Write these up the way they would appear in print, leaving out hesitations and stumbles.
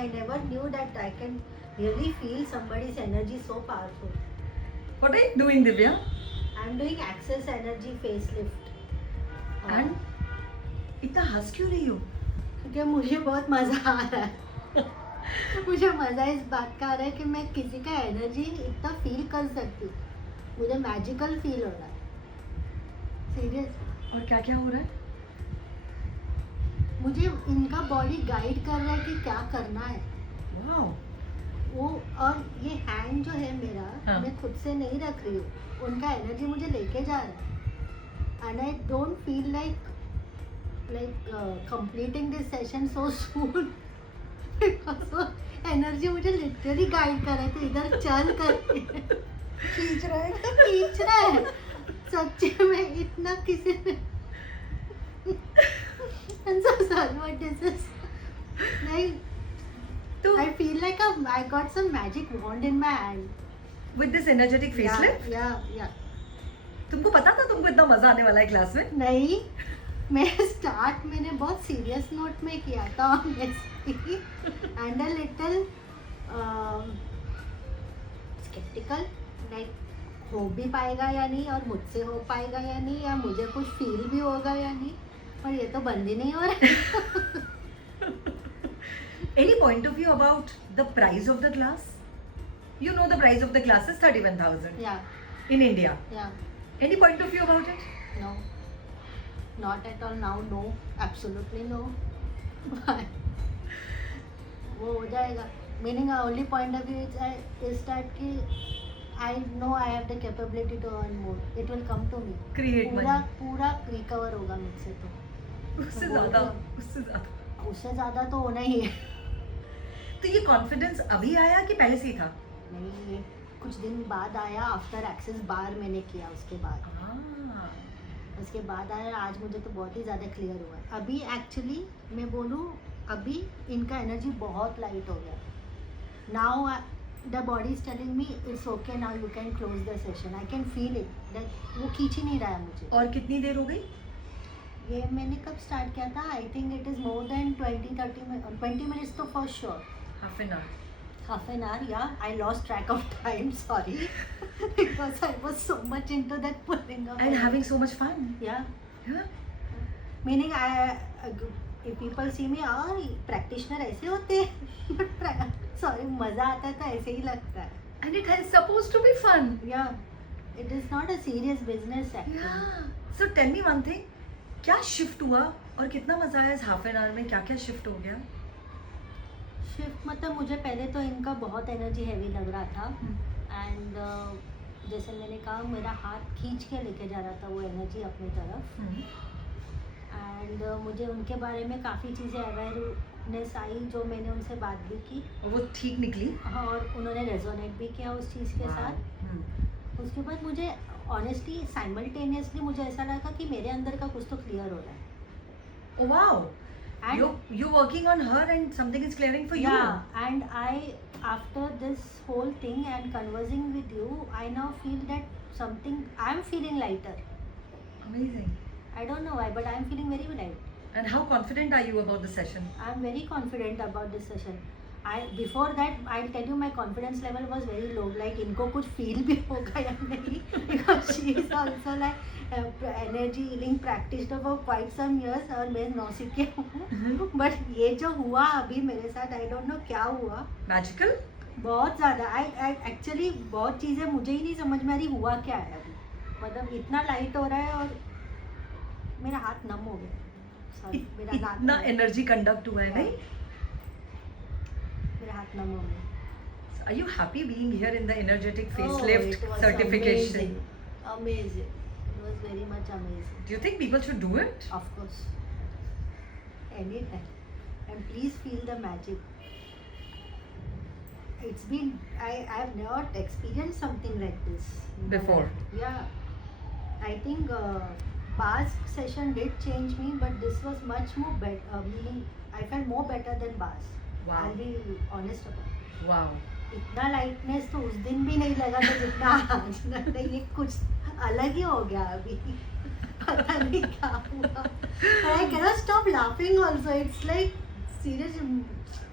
I never knew that I can really feel somebody's energy so powerful. What are you doing, Divya? I'm doing Access Energy facelift. And इतना हंस क्यों रही हो? क्योंकि मुझे बहुत मज़ा आ रहा है. मुझे मज़ा इस बात का आ रहा है कि मैं किसी का एनर्जी इतना फील कर सकती हूँ. मुझे मैजिकल फील हो रहा है. सीरियस. और क्या क्या हो रहा है? मुझे इनका बॉडी गाइड कर रहा है कि क्या करना है. वाओ. वो और ये हैंड जो है मेरा, हाँ. मैं खुद से नहीं रख रही हूँ. उनका एनर्जी मुझे लेके जा रहा है. And I don't feel like completing this session so soon because वो एनर्जी मुझे लिटरली गाइड कर रहा है. तो इधर चल कर खींच रहा है. खींच रहा है. सच्ची में इतना किसी ने I'm so sorry but this is like तो I feel like I got some magic wand in my hand. with this energetic facelift, yeah. तुमको पता था तुमको इतना मजा आने वाला है क्लास में? नहीं, मैंने बहुत सीरियस नोट में किया था and a little sceptical like हो भी पाएगा या नहीं, और मुझसे हो पाएगा या नहीं, या मुझे कुछ फील भी होगा या नहीं. और ये तो बंद ही नहीं हो रहा है. Any point of view about the price of the class? You know the price of the class is 31,000 Yeah, in India. yeah. Any point of view about it? No, not at all now. No, absolutely no. वो हो जाएगा. Meaning only point of view is that कि I know I have the capability to earn more. It will come to me. Create पूरा recover होगा मुझसे. तो उससे वो ज्यादा तो- उससे ज़्यादा तो होना ही है. तो ये कॉन्फिडेंस अभी आया कि पहले से ही था? नहीं, ये कुछ दिन बाद आया. आफ्टर एक्सेस बार मैंने किया उसके बाद. उसके बाद आया. आज मुझे तो बहुत ही ज़्यादा क्लियर हुआ है. अभी एक्चुअली मैं बोलूँ, अभी इनका एनर्जी बहुत लाइट हो गया. Now the body is telling me it's okay, now you can close the session. I can feel it that वो खींच ही नहीं रहा है मुझे. और कितनी देर हो गई? ये मैंने कब स्टार्ट किया था? I think it is more than 20 minutes तो for sure. half Half an hour. an hour, yeah. I lost track of time, sorry. Because I was so much into that pulling up. And having so much fun. Yeah. Yeah. Meaning, if people see me, practitioner ऐसे होते हैं. But sorry, मज़ा आता है तो ऐसे ही लगता है. And it is supposed to be fun. Yeah. It is not a serious business actually. Yeah. So tell me one thing. क्या शिफ्ट हुआ और कितना मजा आया इस हाफ एन आवर में? क्या क्या शिफ्ट हो गया? शिफ्ट मतलब मुझे पहले तो इनका बहुत एनर्जी हैवी लग रहा था. एंड जैसे मैंने कहा, मेरा हाथ खींच के लेके जा रहा था वो एनर्जी अपनी तरफ. एंड मुझे उनके बारे में काफ़ी चीज़ें अवेयरनेस आई, जो मैंने उनसे बात भी की. और वो ठीक निकली? हाँ, और उन्होंने रेजोनेट भी किया उस चीज़ के साथ. उसके बाद मुझे ऑनेस्टली साइमल्टेनियसली मुझे ऐसा लगा कि मेरे अंदर का कुछ तो क्लियर हो रहा है. Oh wow. And You're working on her and something is clearing for you. yeah, and after this whole thing and conversing with you, I now feel that I'm feeling lighter. Amazing. I don't know why, but I'm feeling very light. And how confident are you about the session? I'm very confident about this session. Before that, I'll tell you, my confidence level was very low. Like इनको कुछ feel भी होगा या नहीं, because she is also like energy healing practitioner for quite some years, और मैं नौसिखिया हूँ. But ये जो हुआ अभी मेरे साथ, I don't know क्या हुआ. Magical? बहुत ज़्यादा. I actually बहुत चीज़ें मुझे ही नहीं समझ में आ रही हुआ क्या है अभी. मतलब इतना लाइट हो रहा है और मेरा हाथ नम हो गया. Sorry, मेरा हाथ इतना एनर्जी कंडक्ट हुआ है नहीं? मेरा हाथ नम हो गया. So are you happy being here in the energetic Oh, facelift it was certification? Amazing. It was very much amazing. Do you think people should do it? Of course. Anytime. And please feel the magic. It's been, I've never experienced something like this Before? Yeah. I think past session did change me, but this was much more better. Meaning, I felt more better than past. Wow. I'll be honest about it. Wow. इतना lightness तो उस दिन भी नहीं लगा था जितना आज लगता है. ये कुछ अलग ही हो गया अभी. पता नहीं क्या हुआ. But I cannot stop laughing also. It's like serious.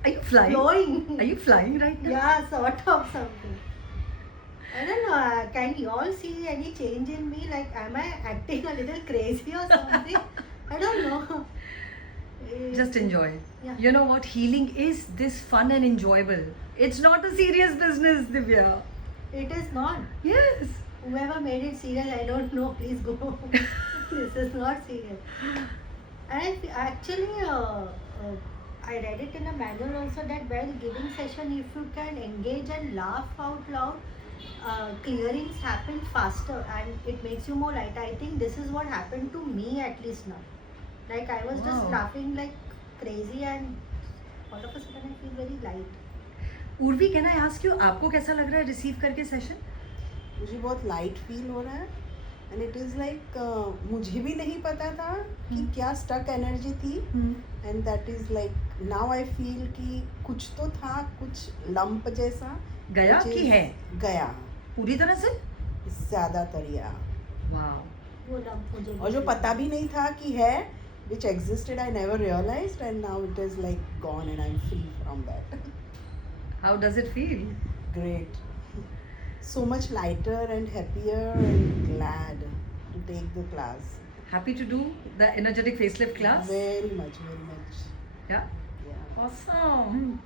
Are you flying? flowing. Are you flying right now? Yeah, sort of something. I don't know. Can you all see any change in me? Like, am I acting a little crazy or something? I don't know. Just enjoy. Yeah. You know what? Healing is this fun and enjoyable. It's not a serious business, Divya. It is not. Yes. Whoever made it serious, I don't know. Please go. This is not serious. And actually, I read it in a manual also that while giving session, if you can engage and laugh out loud, clearings happen faster and it makes you more light. I think this is what happened to me at least now. Like I was just Wow. laughing like crazy and all of a sudden I feel very light. Urvi, can I ask you, आपको कैसा लग रहा है receive करके session? मुझे बहुत light feel हो रहा है एंड इट इज़ लाइक मुझे भी नहीं पता था कि क्या स्टक एनर्जी थी and that is like now I feel कि कुछ तो था, कुछ लंप जैसा गया which कि is है? गया पूरी तरह से? ज़्यादातर या वाओ. वो लम्प मुझे भी और जो feel पता भी नहीं था कि है which existed I never realized and now it is like gone and I'm free from that. How does it feel? Great. So much lighter and happier and glad to take the class. Happy to do the energetic facelift class? Very much, very much. Yeah. Yeah. Awesome.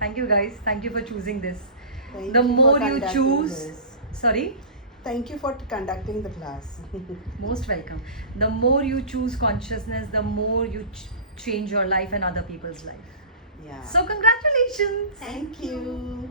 Thank you guys. Thank you for choosing this. Thank The you for more you conducting choose, this. sorry, Thank you for conducting the class. most welcome. The more you choose consciousness, the more you change your life and other people's life. Yeah. So congratulations. Thank you.